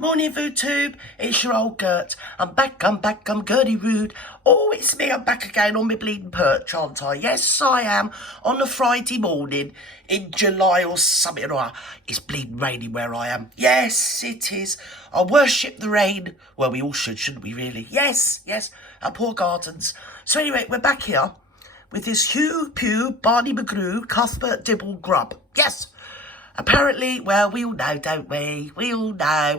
Morning, VooTube. It's your old Gert. I'm back, I'm Gertie Rude. Oh, it's me, I'm back again on my bleeding perch, aren't I? Yes, I am. On a Friday morning in July or something. Or it's bleeding rainy where I am. Yes, it is. I worship the rain. Well, we all should, shouldn't we, really? Yes, our poor gardens. So anyway, we're back here with this Hugh Pew, Barney McGrew, Cuthbert Dibble Grub. Yes. Apparently, well, we all know, don't we? We all know.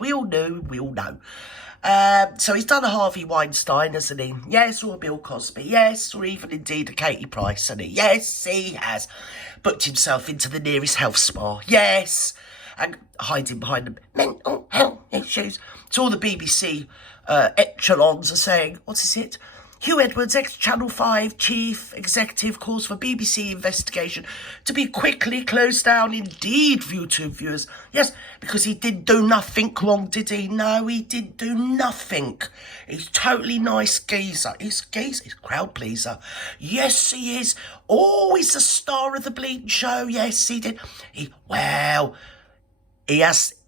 So he's done a Harvey Weinstein, hasn't he? Yes, or a Bill Cosby. Yes, or even indeed a Katie Price, hasn't he? Yes, he has. Booked himself into the nearest health spa. Yes. And hiding behind the mental health issues. So all the BBC echelons are saying, what is it? Hugh Edwards, ex-Channel 5 chief executive, calls for BBC investigation to be quickly closed down. Indeed, VooTube viewers. Yes, because he did do nothing wrong, did he? No, he did do nothing. He's totally nice geezer. He's crowd pleaser. Yes, he is. Oh, he's the star of the bleeding show. Yes, he did.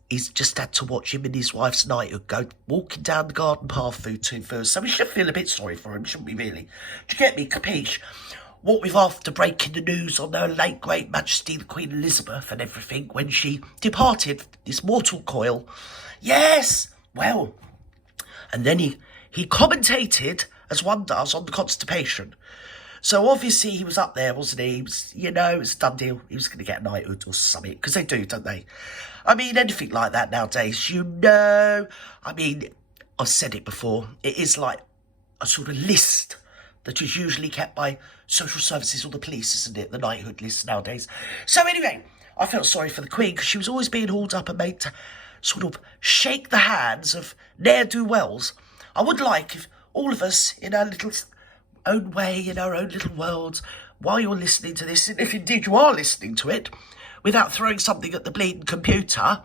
He's just had to watch him and his wife's knighthood go walking down the garden path, VooTube first. So we should feel a bit sorry for him, shouldn't we, really? Do you get me? Capiche? What with after breaking the news on her late great Majesty the Queen Elizabeth and everything when she departed this mortal coil. Yes, well, and then he commentated, as one does, on the constipation. So obviously he was up there, wasn't he? He was, it was a done deal. He was going to get a knighthood or something, because they do, don't they? I mean, anything like that nowadays, I mean, I've said it before. It is like a sort of list that is usually kept by social services or the police, isn't it? The knighthood list nowadays. So anyway, I felt sorry for the Queen because she was always being hauled up and made to sort of shake the hands of ne'er-do-wells. I would like if all of us in our little own way, in our own little worlds, while you're listening to this, and if indeed you are listening to it, without throwing something at the bleeding computer,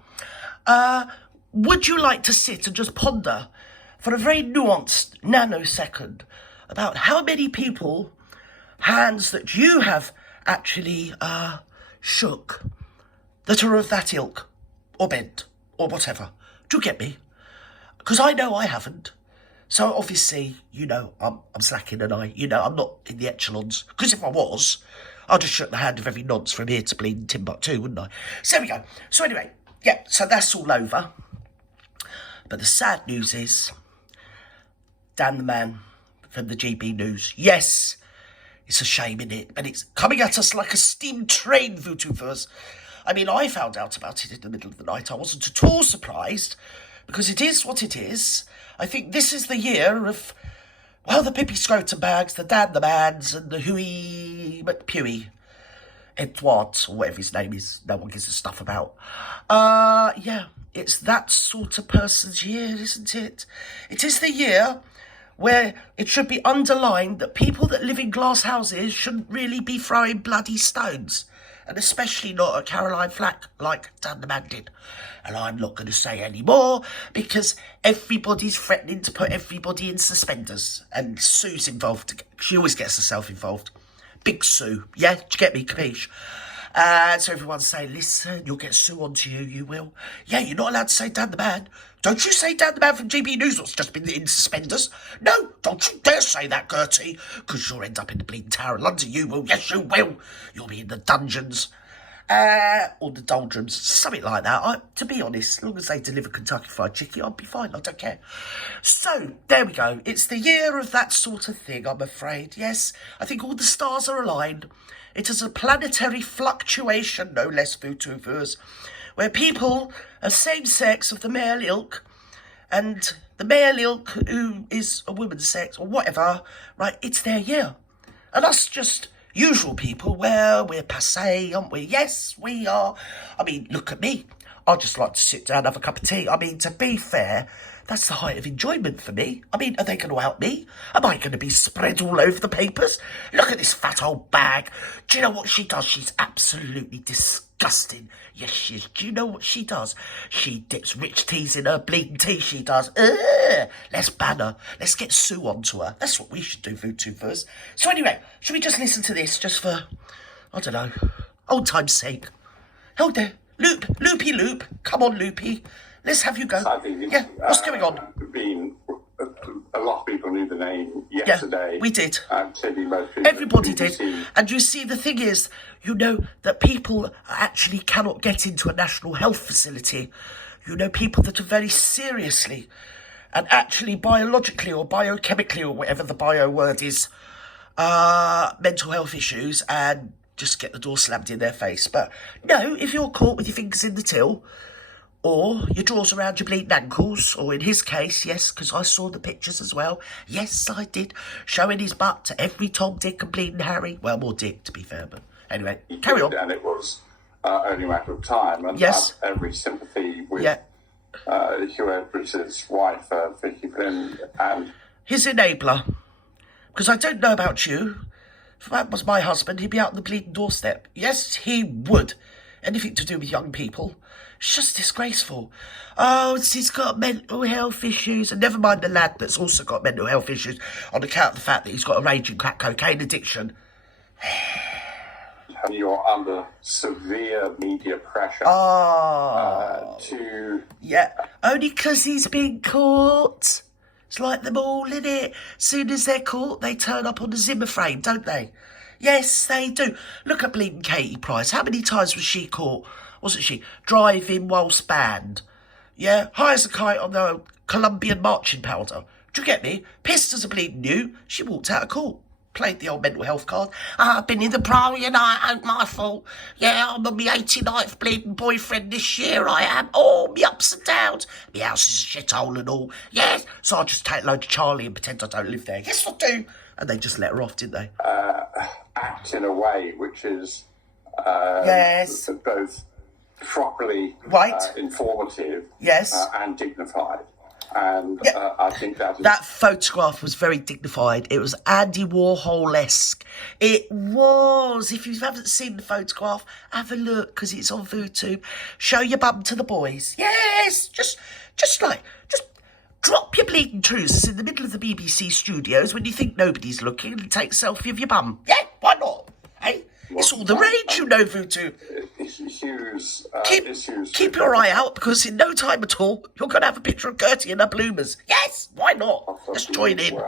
would you like to sit and just ponder for a very nuanced nanosecond about how many people, hands that you have actually shook, that are of that ilk, or bent, or whatever? Do you get me? Because I know I haven't. So obviously, I'm slacking and I'm not in the echelons. Because if I was, I'd just shook the hand of every nonce from here to bleeding Timbuktu, wouldn't I? So there we go. So anyway, yeah, so that's all over. But the sad news is, Dan the Man from the GB News. Yes, it's a shame, innit? But it's coming at us like a steam train, VooTubers. I mean, I found out about it in the middle of the night. I wasn't at all surprised, because it is what it is. I think this is the year of, well, the Pippi Scrotum Bags, the Dan the Mans, and the Huey McPewy, Edward, or whatever his name is, no one gives a stuff about. Yeah, it's that sort of person's year, isn't it? It is the year where it should be underlined that people that live in glass houses shouldn't really be throwing bloody stones. And especially not at Caroline Flack like Dan the Man did. And I'm not going to say any more because everybody's threatening to put everybody in suspenders. And Sue's involved. She always gets herself involved. Big Sue. Yeah, do you get me? Capiche? So everyone's saying, listen, you'll get Sue onto you, you will. Yeah, you're not allowed to say Dan the Man. Don't you say Dan the Man from GB News what's just been in suspenders. No, don't you dare say that, Gertie, because you'll end up in the bleeding Tower of London, you will. Yes, you will. You'll be in the dungeons. Or the doldrums, something like that. To be honest, as long as they deliver Kentucky Fried Chicken, I'll be fine, I don't care. So, there we go. It's the year of that sort of thing, I'm afraid. Yes, I think all the stars are aligned. It is a planetary fluctuation, no less, VooTubers, where people of same sex, of the male ilk, and the male ilk who is a woman's sex, or whatever, right, it's their year. And us just usual people, well, we're passé, aren't we? Yes, we are. I mean, look at me. I'd just like to sit down and have a cup of tea. I mean, to be fair, that's the height of enjoyment for me. I mean, are they going to help me? Am I going to be spread all over the papers? Look at this fat old bag. Do you know what she does? She's absolutely disgusting. Yes, she is. Do you know what she does? She dips rich teas in her bleeding tea, she does. Let's ban her. Let's get Sue onto her. That's what we should do, VooTubers. So anyway, should we just listen to this just for, I don't know, old time's sake? Hold there. Loopy loop. Come on, Loopy. Let's have you go. Sadly, Yeah, what's going on? A lot of people knew the name yesterday. Yeah, we did. Clearly most people Everybody did. And you see, the thing is, you know, that people actually cannot get into a national health facility. You know, people that are very seriously and actually biologically or biochemically or whatever the bio word is, mental health issues, and just get the door slammed in their face. But no, if you're caught with your fingers in the till, or your drawers around your bleeding ankles, or in his case, yes, because I saw the pictures as well. Yes, I did. Showing his butt to every Tom, Dick and bleeding Harry. Well, more Dick, to be fair, but anyway, carry on. And it was only a matter of time. And yes. I have every sympathy with Hugh Edwards' wife, Vicky Flynn, and his enabler. Because I don't know about you. If that was my husband, he'd be out on the bleeding doorstep. Yes, he would. Anything to do with young people. It's just disgraceful. Oh, he's got mental health issues. And never mind the lad that's also got mental health issues on account of the fact that he's got a raging crack cocaine addiction. And you're under severe media pressure to... Yeah, only because he's been caught. It's like them all, innit? Soon as they're caught, they turn up on the Zimmer frame, don't they? Yes, they do. Look at bleeding Katie Price. How many times was she caught? Wasn't she? Driving whilst banned. Yeah? High as a kite on the Colombian marching powder. Do you get me? Pissed as a bleeding new. She walked out of court. Played the old mental health card. I've been in the Priory and it ain't my fault. Yeah, I'm on my 89th bleeding boyfriend this year, I am. Oh, me ups and downs. My house is a shithole and all. Yes. So I just take a load of Charlie and pretend I don't live there. Yes, I do. And they just let her off, didn't they? Act in a way which is yes, both properly informative and dignified. And I think that photograph was very dignified. It was Andy Warhol-esque. It was. If you haven't seen the photograph, have a look, because it's on YouTube. Show your bum to the boys. Yes, just drop your bleeding trousers in the middle of the BBC studios when you think nobody's looking and take a selfie of your bum. Yeah, why not? Hey, it's all the rage, you know, Voodoo. Keep your eye out, because in no time at all, you're going to have a picture of Gertie and her bloomers. Yes, why not? Let's join in.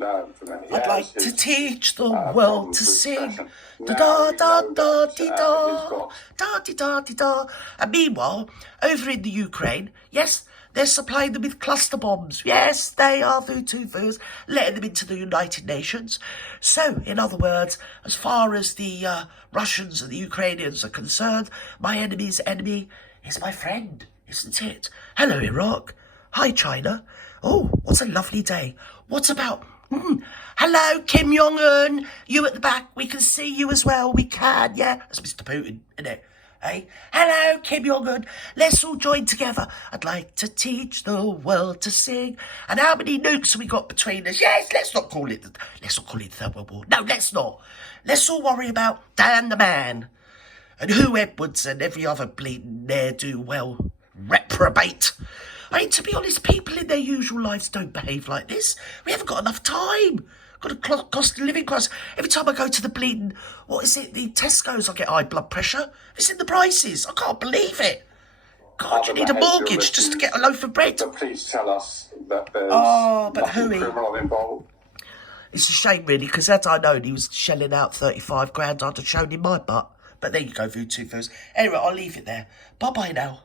I'd like to teach the world to sing. Da-da-da-da-dee-da. Da-dee-da-dee-da. And meanwhile, over in the Ukraine, yes, they're supplying them with cluster bombs. Yes, they are Voodoo-foos, letting them into the United Nations. So, in other words, as far as the Russians and the Ukrainians are concerned, my enemy's enemy is my friend, isn't it? Hello, Iraq. Hi, China. Oh, what a lovely day. What about... Hello, Kim Jong-un. You at the back. We can see you as well. We can, yeah? That's Mr. Putin, isn't it? Hey, hello, Kim Jong-un. Let's all join together. I'd like to teach the world to sing. And how many nukes have we got between us? Yes, let's not call it the Third World War. No, let's not. Let's all worry about Dan the Man and Hugh Edwards and every other bleeding ne'er-do-well reprobate. I mean, to be honest, people in their usual lives don't behave like this. We haven't got enough time. Got a cost of living crisis. Every time I go to the bleeding, the Tesco's, I get high blood pressure. It's in the prices. I can't believe it. God, you need a mortgage just to get a loaf of bread. But please tell us that there's nothing criminal involved. It's a shame, really, because had I known he was shelling out 35 grand, I'd have shown him my butt. But there you go, Voodoo first. Anyway, I'll leave it there. Bye-bye now.